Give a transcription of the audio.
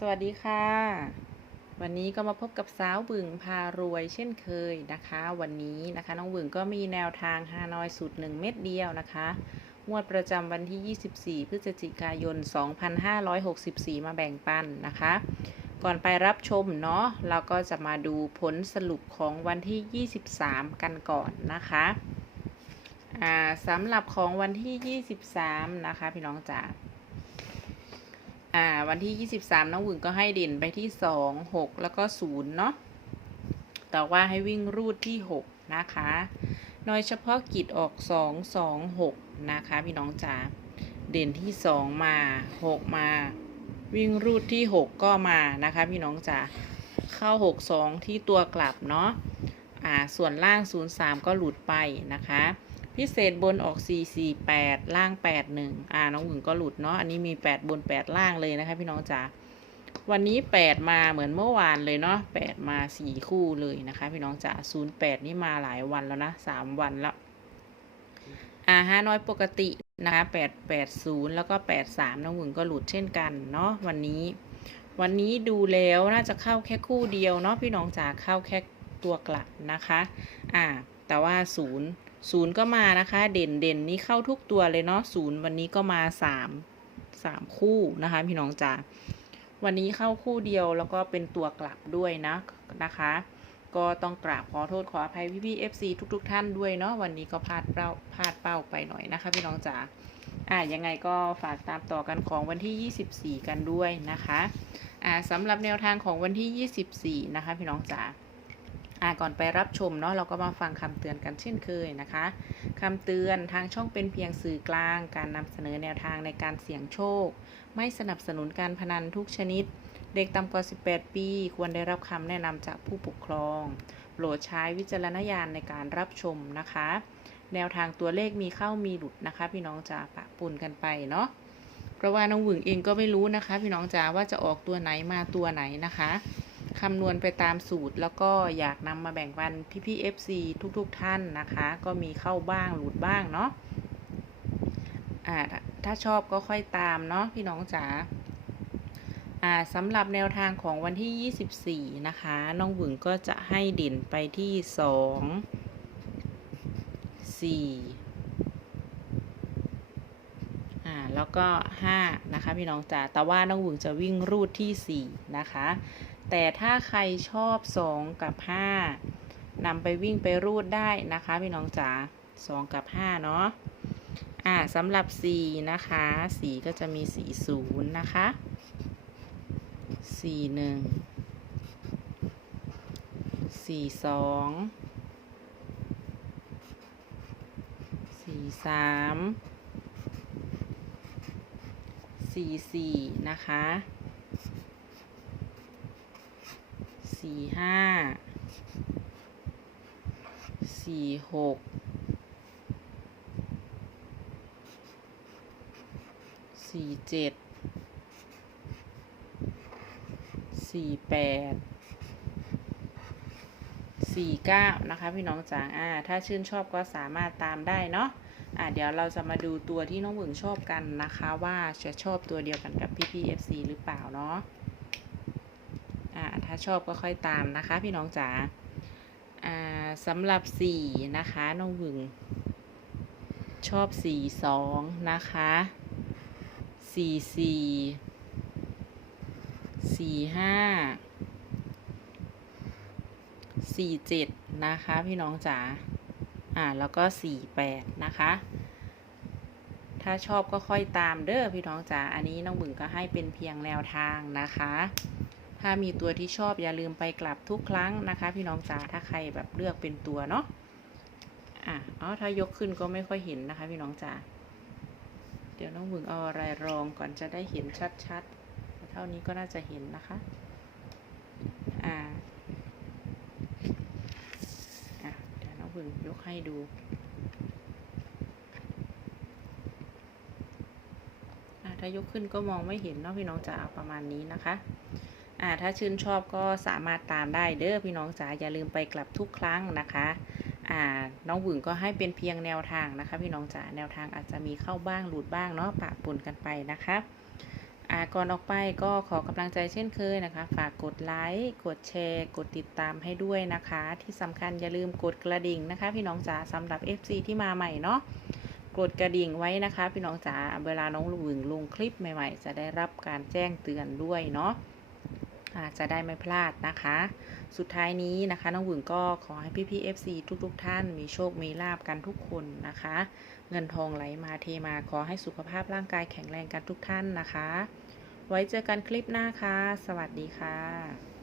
สวัสดีค่ะ วันนี้ก็มาพบกับสาวบึงพารวยเช่นเคยนะคะ วันนี้นะคะน้องบึงก็มีแนวทางฮานอยสุด1เม็ดเดียวนะคะงวดประจำวันที่ 24 พฤศจิกายน 2564 มาแบ่งปันนะคะ ก่อนไปรับชมเนาะเราก็จะมาดูผลสรุปของวันที่ 23 กันก่อนนะคะอ่าสำหรับของวันที่ 23 นะคะ พี่น้องจ๋า อ่าวันที่ 23 น้องหวึงก็ให้เด่นไปที่ 2 6 แล้วก็ 0 เนาะแต่ว่าให้วิ่งรูดที่ 6 นะคะโดยเฉพาะกิจออก 2 2 6 นะคะ พี่น้องจ๋าเด่นที่ 2 มา 6 มา วิ่งรูดที่ 6 ก็มานะคะ พี่น้องจ๋าเข้า 6 2 ที่ตัวกลับเนาะอ่าส่วนล่าง 0 3 ก็หลุดไปนะคะ พิเศษบนออก 4 4 8 ล่าง 8 1 อ่า น้องหวึงก็หลุดเนาะ อันนี้มี 8 บน 8 ล่างเลยนะคะ พี่น้องจ๋า วันนี้ 8 มาเหมือนเมื่อวานเลยเนาะ 8 มา 4 คู่เลยนะคะ พี่น้องจ๋า 08 นี่มาหลายวันแล้วนะ 3 วันแล้ว อ่าฮาน้อยปกตินะคะ 880 แล้วก็ 83 น้องหวึงก็หลุดเช่นกันเนาะ วันนี้ วันนี้ดูแล้วน่าจะเข้าแค่คู่เดียวเนาะ พี่น้องจ๋าเข้าแค่ตัวกลับนะคะ อ่า แต่ว่าศูนย์ ศูนย์ก็มานะคะ เด่นเด่นนี้เข้าทุกตัวเลยเนาะศูนย์วันนี้ก็มาสามสามคู่นะคะ พี่น้องจ๋าวันนี้เข้าคู่เดียวแล้วก็เป็นตัวกลับด้วยนะนะคะ ก็ต้องกราบขอโทษขออภัยพี่พี่ๆ FC ทุกๆท่านด้วยเนาะวันนี้ก็พลาดเป้าพลาดเป้าไปหน่อยนะคะ พี่น้องจ๋าอ่ายังไงก็ฝากตามต่อกันของวันที่ 24 กันด้วยนะคะอ่าสำหรับแนวทางของวันที่ 24 นะคะ พี่น้องจ๋า อ่าก่อนไปรับชมเนาะเราก็มาฟังคำเตือนกันเช่นเคยนะคะคำเตือนทางช่องเป็นเพียงสื่อกลาง การนำเสนอแนวทางในการเสี่ยงโชค ไม่สนับสนุนการพนันทุกชนิด เด็กต่ำกว่า 18 ปี ควรได้รับคำแนะนำจากผู้ปกครองโปรดใช้วิจารณญาณในการรับชมนะคะ แนวทางตัวเลขมีเข้ามีหลุดนะคะ พี่น้องจะปะปนกันไปเนาะเพราะว่าน้องหวึงเองก็ไม่รู้นะคะ พี่น้องจ๋าว่าจะออกตัวไหนมาตัวไหนนะคะ คำนวณไปตามสูตร แล้วก็อยากนำมาแบ่งปันพี่พี่ๆ FC ทุกๆทท่านนะคะ ก็มีเข้าบ้างหลุดบ้างเนาะอ่าถ้าชอบก็ค่อยตามเนาะพี่น้องจ๋าอ่าสำหรับแนวทางของวันที่ 24 นะคะ น้องหวึงก็จะให้เด่นไปที่ 2 4อ่แล้วก็ 5 นะคะ พี่น้องจ๋าแต่ว่าน้องหวึงจะวิ่งรูดที่ 4 นะคะ แต่ถ้าใครชอบ 2 กับ 5นำไปวิ่งไปรูดได้นะคะพี่น้องจ๋า2 กับ 5 เนาะอ่าสำหรับ 4 นะคะ 4 ก็จะมี 4 0 นะคะ 4 1 4 2 4 3 4 4นะคะ สี่ห้าสี่หกสี่เจ็ดสี่แปดสี่เก้านะคะพี่น้องจ๋าอ่า ถ้าชื่นชอบก็สามารถตามได้เนาะอ่าเดี๋ยวเราจะมาดูตัวที่น้องหวึงชอบกันนะคะ ว่าจะชอบตัวเดียวกันกับพี่พี่ FC หรือเปล่าเนาะ ถ้าชอบก็ค่อยตามนะคะ พี่น้องจ๋าอ่าสำหรับสี่นะคะน้องหวึงชอบสี่สองนะคะสี่สี่สี่ห้าสี่เจ็ดนะคะ พี่น้องจ๋าอ่าแล้วก็สี่แปดนะคะ ถ้าชอบก็ค่อยตามเด้อพี่น้องจ๋าอันนี้น้องบึงก็ให้เป็นเพียงแนวทางนะคะ ถ้ามีตัวที่ชอบอย่าลืมไปกลับทุกครั้งนะคะ พี่น้องจ๋าถ้าใครแบบเลือกเป็นตัวเนาะอะอ๋อถ้ายกขึ้นก็ไม่ค่อยเห็นนะคะ พี่น้องจ๋าเดี๋ยวน้องบึงเอาอะไรรองก่อนจะได้เห็นชัดๆ เท่านี้ก็น่าจะเห็นนะคะอ่าอะเดี๋ยวน้องบึงยกให้ดูอะถ้ายกขึ้นก็มองไม่เห็นเนาะพี่น้องจ๋าประมาณนี้นะคะ อ่าถ้าชื่นชอบก็สามารถตามได้เด้อพี่น้องจ๋าอย่าลืมไปกลับทุกครั้งนะคะอ่าน้องหวึงก็ให้เป็นเพียงแนวทางนะคะ พี่น้องจ๋าแนวทางอาจจะมีเข้าบ้างหลุดบ้างเนาะปะปนกันไปนะคะอ่าก่อนออกไปก็ขอกำลังใจเช่นเคยนะคะ ฝากกดไลค์กดแชร์ กดติดตามให้ด้วยนะคะ ที่สำคัญอย่าลืมกดกระดิ่งนะคะ พี่น้องจ๋าสำหรับ FC ที่มาใหม่เนาะกดกระดิ่งไว้นะคะ พี่น้องจ๋าเวลาน้องลุงลงคลิปใหม่ ๆ จะได้รับการแจ้งเตือนด้วยเนาะ จะได้ไม่พลาดนะคะ สุดท้ายนี้นะคะน้องหวึงก็ขอให้พี่พี่ FC ทุกๆท่านมีโชคมีลาบกันทุกคนนะคะ เงินทองไหลมาเทมาขอให้สุขภาพร่างกายแข็งแรงกันทุกท่านนะคะ ไว้เจอกันคลิปหน้าค่ะ สวัสดีค่ะ